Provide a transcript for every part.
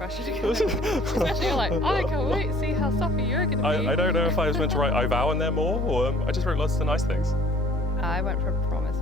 pressure to go. Especially you're like, I can't wait to see how soppy you're going to be. I don't know if I was meant to write I vow in there more, or I just wrote lots of nice things. I went for promise.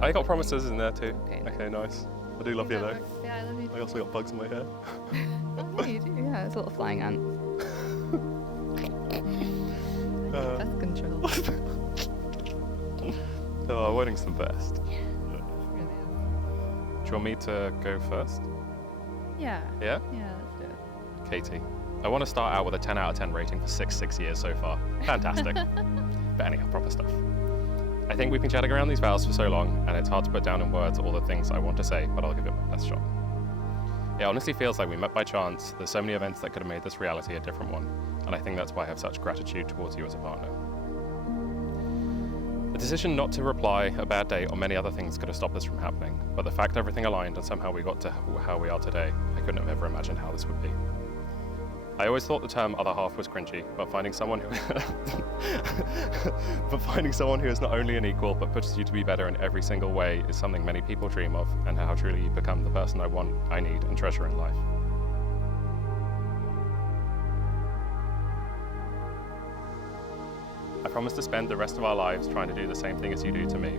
I got promises in there too. Okay, Nice. I do love you though. Yeah, I love you too. I also got bugs in my hair. Oh, yeah, you do. Yeah, it's a little flying ant. Pest control. Oh, our wedding's the best. Yeah, it really is. Do you want me to go first? Yeah. Yeah? Yeah, let's do it. Katie, I want to start out with a 10 out of 10 rating for 6 years so far. Fantastic. But anyhow, proper stuff. I think we've been chatting around these vows for so long, and it's hard to put down in words all the things I want to say, but I'll give it my best shot. It honestly feels like we met by chance. There's so many events that could have made this reality a different one, and I think that's why I have such gratitude towards you as a partner. The decision not to reply, a bad date, or many other things could have stopped this from happening, but the fact everything aligned and somehow we got to how we are today, I couldn't have ever imagined how this would be. I always thought the term other half was cringy, but finding someone who is not only an equal but pushes you to be better in every single way is something many people dream of, and how truly you become the person I want, I need, and treasure in life. I promise to spend the rest of our lives trying to do the same thing as you do to me,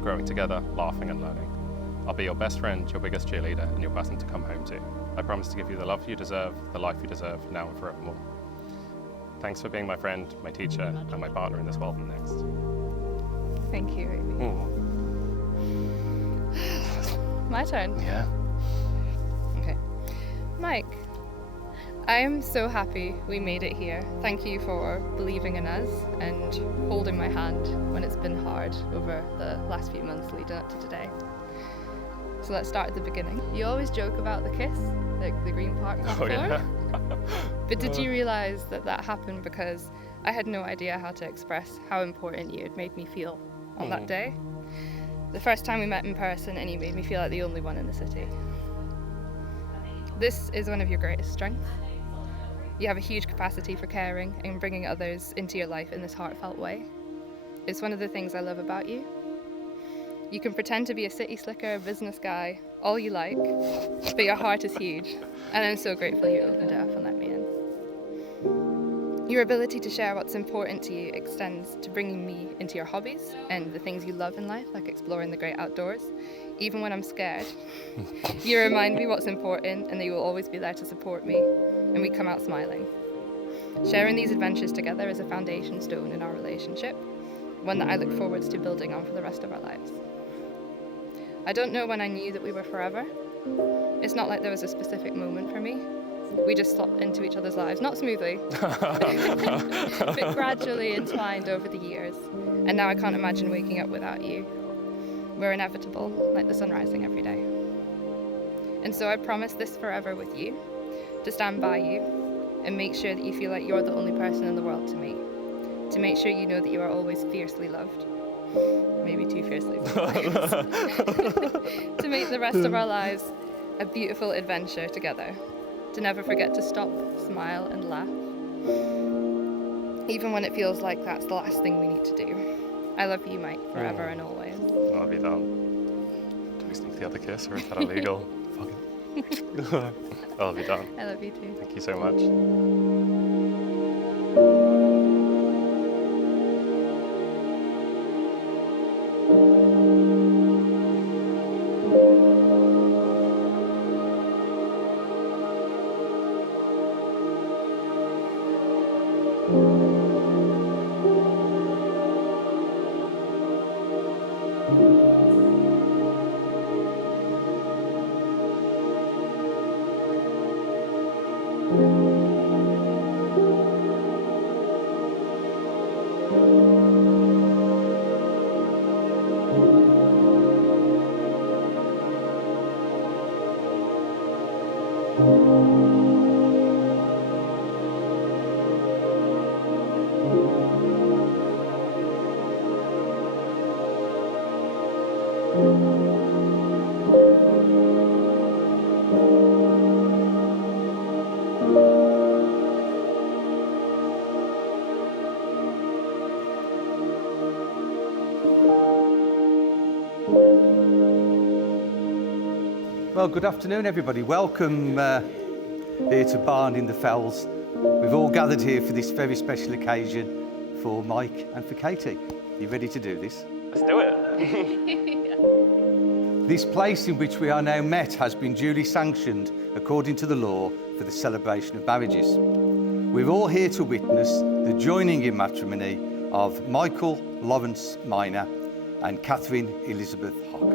growing together, laughing and learning. I'll be your best friend, your biggest cheerleader, and your person to come home to. I promise to give you the love you deserve, the life you deserve, now and forevermore. Thanks for being my friend, my teacher, and my partner in this world and next. Thank you, Amy. My turn. Yeah. Okay. Mike, I am so happy we made it here. Thank you for believing in us and holding my hand when it's been hard over the last few months leading up to today. So let's start at the beginning. You always joke about the kiss, like the Green Park platform. Oh, yeah. But did you realise that happened because I had no idea how to express how important you had made me feel on that day? The first time we met in person, and you made me feel like the only one in the city. This is one of your greatest strengths. You have a huge capacity for caring and bringing others into your life in this heartfelt way. It's one of the things I love about you. You can pretend to be a city slicker, business guy, all you like, but your heart is huge, and I'm so grateful you opened it up and let me in. Your ability to share what's important to you extends to bringing me into your hobbies and the things you love in life, like exploring the great outdoors. Even when I'm scared, you remind me what's important and that you will always be there to support me, and we come out smiling. Sharing these adventures together is a foundation stone in our relationship, one that I look forward to building on for the rest of our lives. I don't know when I knew that we were forever. It's not like there was a specific moment for me. We just slopped into each other's lives, not smoothly, but gradually entwined over the years. And now I can't imagine waking up without you. We're inevitable, like the sun rising every day. And so I promise this forever with you, to stand by you and make sure that you feel like you're the only person in the world to me. To make sure you know that you are always fiercely loved. Maybe too fiercely sometimes. To make the rest of our lives a beautiful adventure together. To never forget to stop, smile and laugh. Even when it feels like that's the last thing we need to do. I love you, Mike, forever and always. I'll be done. Do we sneak the other kiss, or is that illegal? Fuck it. I'll be done. I love you too. Thank you so much. Well, good afternoon, everybody. Welcome here to Barn in the Fells. We've all gathered here for this very special occasion for Mike and for Katy. You ready to do this? Let's do it. This place in which we are now met has been duly sanctioned according to the law for the celebration of marriages. We're all here to witness the joining in matrimony of Michael Lawrence Minor and Catherine Elizabeth Hogg.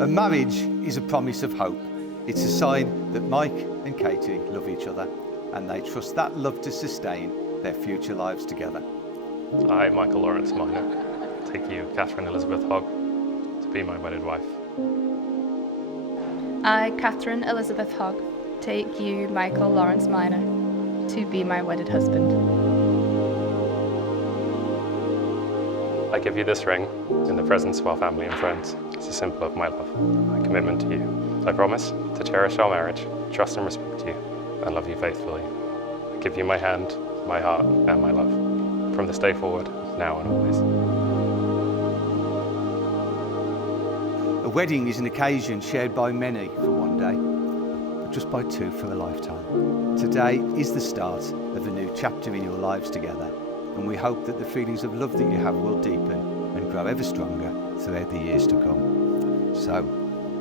A marriage is a promise of hope. It's a sign that Mike and Katy love each other and they trust that love to sustain their future lives together. I, Michael Lawrence Minor, take you, Catherine Elizabeth Hogg, to be my wedded wife. I, Catherine Elizabeth Hogg, take you, Michael Lawrence Minor, to be my wedded husband. I give you this ring in the presence of our family and friends as a symbol of my love, my commitment to you. I promise to cherish our marriage, trust and respect you, and love you faithfully. I give you my hand, my heart, and my love, from this day forward, now and always. A wedding is an occasion shared by many for one day, but just by two for a lifetime. Today is the start of a new chapter in your lives together, and we hope that the feelings of love that you have will deepen and grow ever stronger throughout the years to come. So,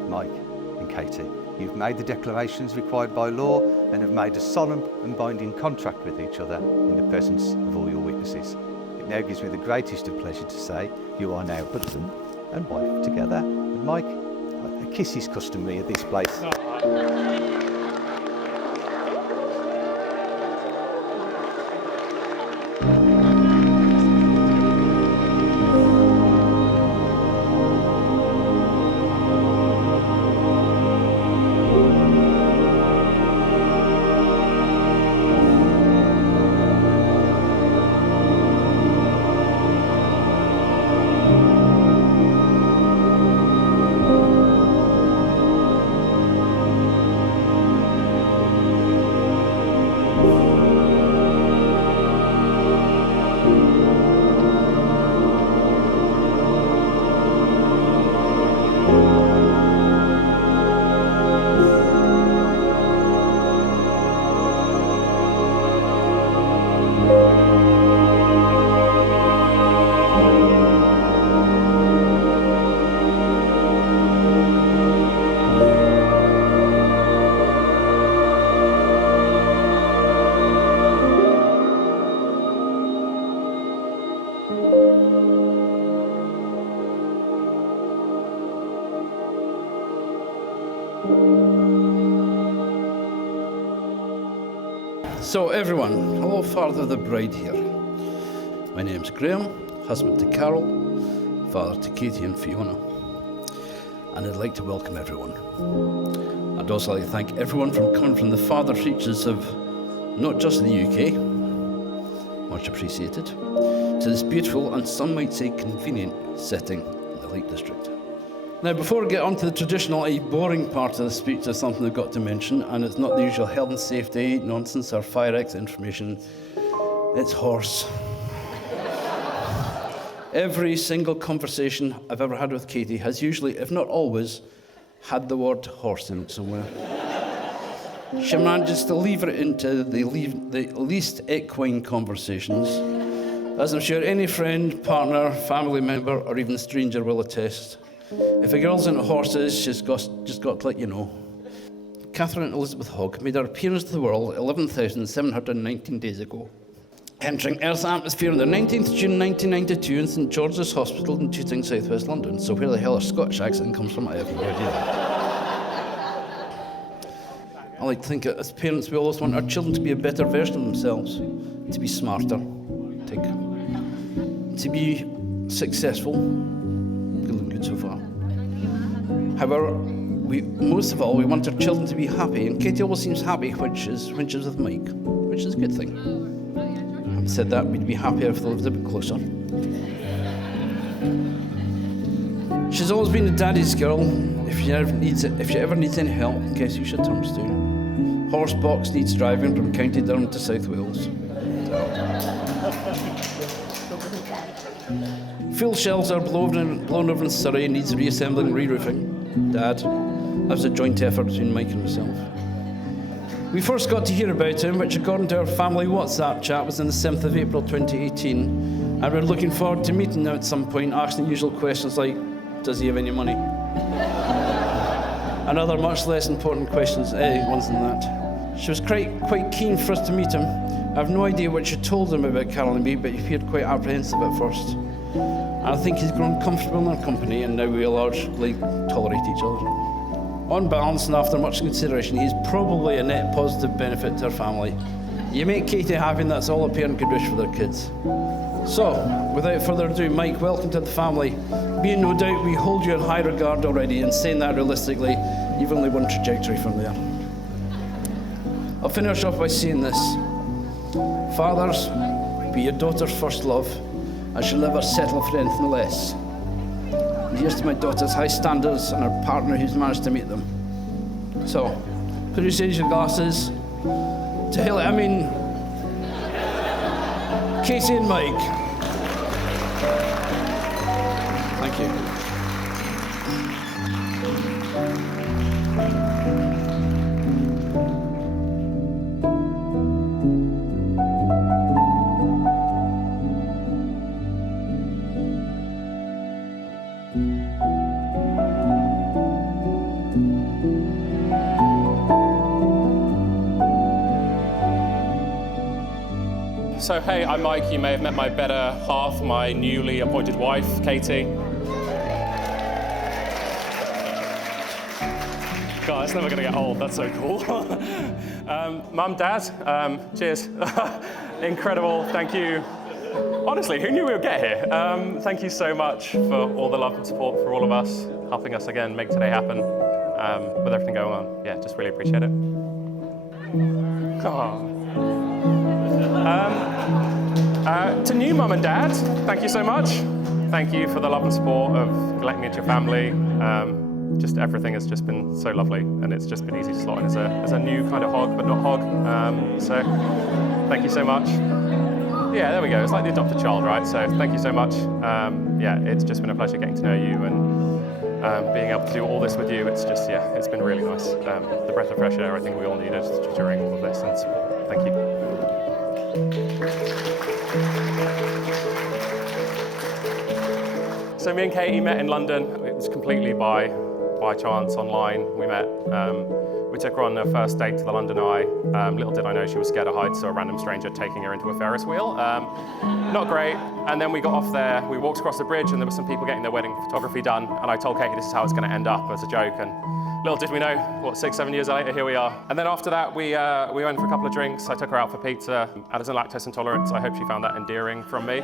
Mike and Katy, you've made the declarations required by law and have made a solemn and binding contract with each other in the presence of all your witnesses. It now gives me the greatest of pleasure to say you are now husband and wife together. And Mike, a kiss is customary at this place. So everyone, hello father of the bride here. My name's Graham, husband to Carol, father to Katy and Fiona. And I'd like to welcome everyone. I'd also like to thank everyone for coming from the farthest reaches of not just the UK, much appreciated, to this beautiful and some might say convenient setting in the Lake District. Now, before we get on to the traditional, boring part of the speech, there's something I've got to mention, and it's not the usual health and safety nonsense or fire exit information. It's horse. Every single conversation I've ever had with Katy has usually, if not always, had the word horse in it somewhere. She manages to lever it into the least equine conversations, as I'm sure any friend, partner, family member, or even stranger will attest. If a girl's into horses, she's just got to let you know. Catherine Elizabeth Hogg made her appearance to the world 11,719 days ago, entering Earth's atmosphere on the 19th of June 1992 in St George's Hospital in Tooting, southwest London. So where the hell her Scottish accent comes from, I have no idea. I like to think as parents we always want our children to be a better version of themselves, to be smarter, to be successful. Looking good so far. However, most of all, we want our children to be happy, and Katy always seems happy when she's with Mike, which is a good thing. Having said that, we'd be happier if they lived a bit closer. She's always been a daddy's girl. If she ever needs any help, guess who she turns to? Horse box needs driving from County Durham to South Wales. Fuel shelves are blown over in Surrey and needs reassembling, re-roofing. Dad. That was a joint effort between Mike and myself. We first got to hear about him, which according to our family WhatsApp chat was on the 7th of April 2018, and we're looking forward to meeting him at some point, asking the usual questions like, does he have any money? And other much less important questions, ones than that. She was quite keen for us to meet him. I have no idea what she told him about Carol and me, but he appeared quite apprehensive at first. And I think he's grown comfortable in our company, and now we largely tolerate each other. On balance, and after much consideration, he's probably a net positive benefit to our family. You make Katy happy, and that's all a parent could wish for their kids. So, without further ado, Mike, welcome to the family. Be in no doubt we hold you in high regard already, and saying that realistically, you've only one trajectory from there. I'll finish off by saying this. Fathers, be your daughter's first love, and she'll never settle for anything less. And here's to my daughter's high standards and her partner who's managed to meet them. So, put your glasses. Katy and Mike. Thank you. So hey, I'm Mike. You may have met my better half, my newly appointed wife, Katy. God, that's never gonna get old. That's so cool. Mum, Dad, cheers. Incredible, thank you. Honestly, who knew we would get here? Thank you so much for all the love and support for all of us, helping us again make today happen with everything going on. Yeah, just really appreciate it. Oh. To new Mum and Dad, thank you so much. Thank you for the love and support of letting me into your family. Just everything has just been so lovely, and it's just been easy to slot in as a new kind of hog, but not hog. So thank you so much. Yeah, there we go. It's like the adopted child, right? So thank you so much. Yeah, it's just been a pleasure getting to know you and being able to do all this with you. It's just, yeah, it's been really nice. The breath of fresh air I think we all needed during all of this, and support. Thank you. So me and Katy met in London. It was completely by chance online. We met. We took her on her first date to the London Eye. Little did I know she was scared of heights, so a random stranger taking her into a Ferris wheel. Not great. And then we got off there. We walked across the bridge, and there were some people getting their wedding photography done. And I told Katy this is how it's going to end up as a joke. And little did we know, 6-7 years later, here we are. And then after that, we went for a couple of drinks. I took her out for pizza. Added some lactose intolerance. I hope she found that endearing from me.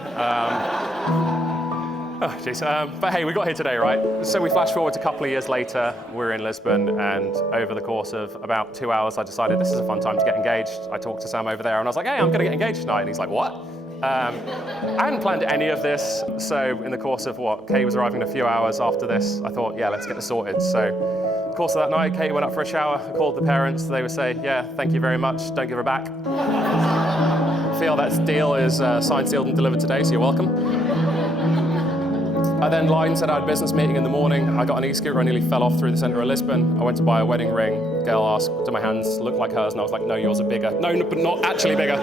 Oh, jeez. But hey, we got here today, right? So we flash forward a couple of years later. We're in Lisbon, and over the course of about 2 hours, I decided this is a fun time to get engaged. I talked to Sam over there, and I was like, hey, I'm going to get engaged tonight. And he's like, what? I hadn't planned any of this. So in the course of Katy was arriving a few hours after this, I thought, yeah, let's get this sorted. So in the course of that night, Katy went up for a shower. I called the parents. They would say, yeah, thank you very much. Don't give her back. I feel that deal is signed, sealed, and delivered today, so you're welcome. I then lied and said I had a business meeting in the morning. I got an e-scooter, I nearly fell off through the centre of Lisbon. I went to buy a wedding ring. The girl asked, do my hands look like hers? And I was like, no, yours are bigger. No, but not actually bigger.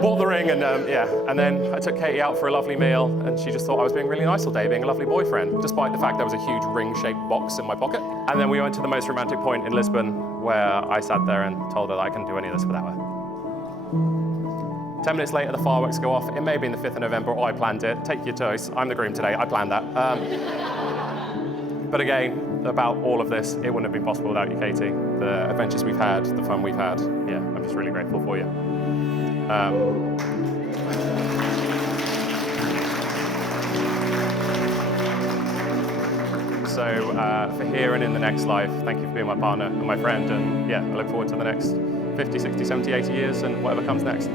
Bought the ring, and yeah. And then I took Katy out for a lovely meal, and she just thought I was being really nice all day, being a lovely boyfriend, despite the fact there was a huge ring-shaped box in my pocket. And then we went to the most romantic point in Lisbon, where I sat there and told her that I couldn't do any of this without her. 10 minutes later, the fireworks go off. It may have been the 5th of November, or I planned it. Take your choice. I'm the groom today. I planned that. But again, about all of this, it wouldn't have been possible without you, Katy. The adventures we've had, the fun we've had. Yeah, I'm just really grateful for you. So for here and in the next life, thank you for being my partner and my friend. And yeah, I look forward to the next 50, 60, 70, 80 years and whatever comes next.